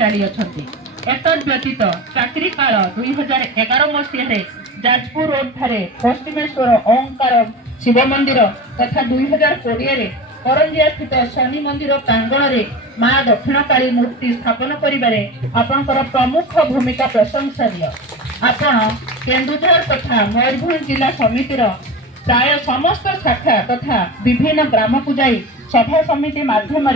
चली अछंती। एतद व्यतीत चाकरी काल 2011 मसीह जाजपुर रोड ठारे पश्चिमेश्वर ओंकार शिव मंदिर तथा 2020 करंजिया स्थित शनि मंदिर प्रांगण में माँ दक्षिणकाली मूर्ति स्थापन करिबारे आपनकर प्रमुख भूमिका प्रशंसनीय। आपण केन्दुझर तथा मयूरभंज जिला समितिर प्राय समस्त शाखा तथा विभिन्न ग्राम को जाई सभा समिति माध्यम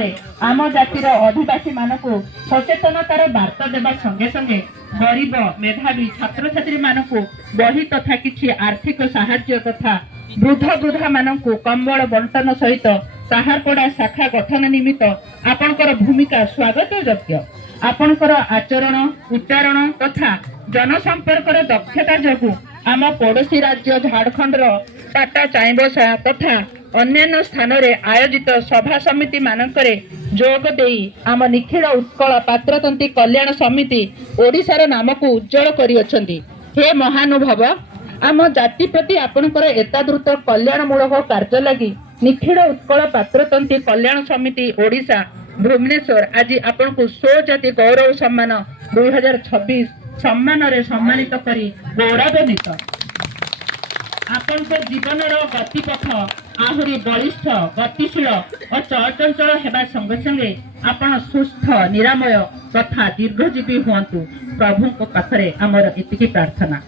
आम जातिर अधिवासी मानक सचेतनतार वार्ता देवा संगे संगे गरीब मेधावी छात्र छात्री मानक बही तथा किछि आर्थिक साहाय्य तथा वृद्धा मानक कंबल बंटन सहित साहारपड़ा शाखा गठन निमित्त आपणकर भूमिका स्वागत योग्य। आपणकर आचरण उच्चारण तथा जनसंपर्कर दक्षता जगु आम पड़ोशी राज्य झारखंड टाटा चाईबसा तथा अन्य स्थान रे आयोजित सभा समिति मानकरे जोग देई आम निखिल उत्कल पात्रतंती कल्याण समिति ओडिशार नाम को उज्जवल करिअछंती। हे महानुभाव, आम जाति प्रति आपणकर एताद्रुत कल्याणमूलक कार्य लगी निखिल उत्कल पात्रतंती कल्याण समिति ओडिशा भुवनेश्वर आज आपण को स्वजाति गौरव सम्मान 2026 सम्मान रे सम्मानित करी गौरवान्वित। आपण जीवन गतिपथ आहुरी बलिष्ठ गतिशील और चलचंचल हेबा संगे संगे आपण सुस्थ निरामय तथा दीर्घजीवी हुअंतु। प्रभु को पाखरे आमर एतिकी प्रार्थना।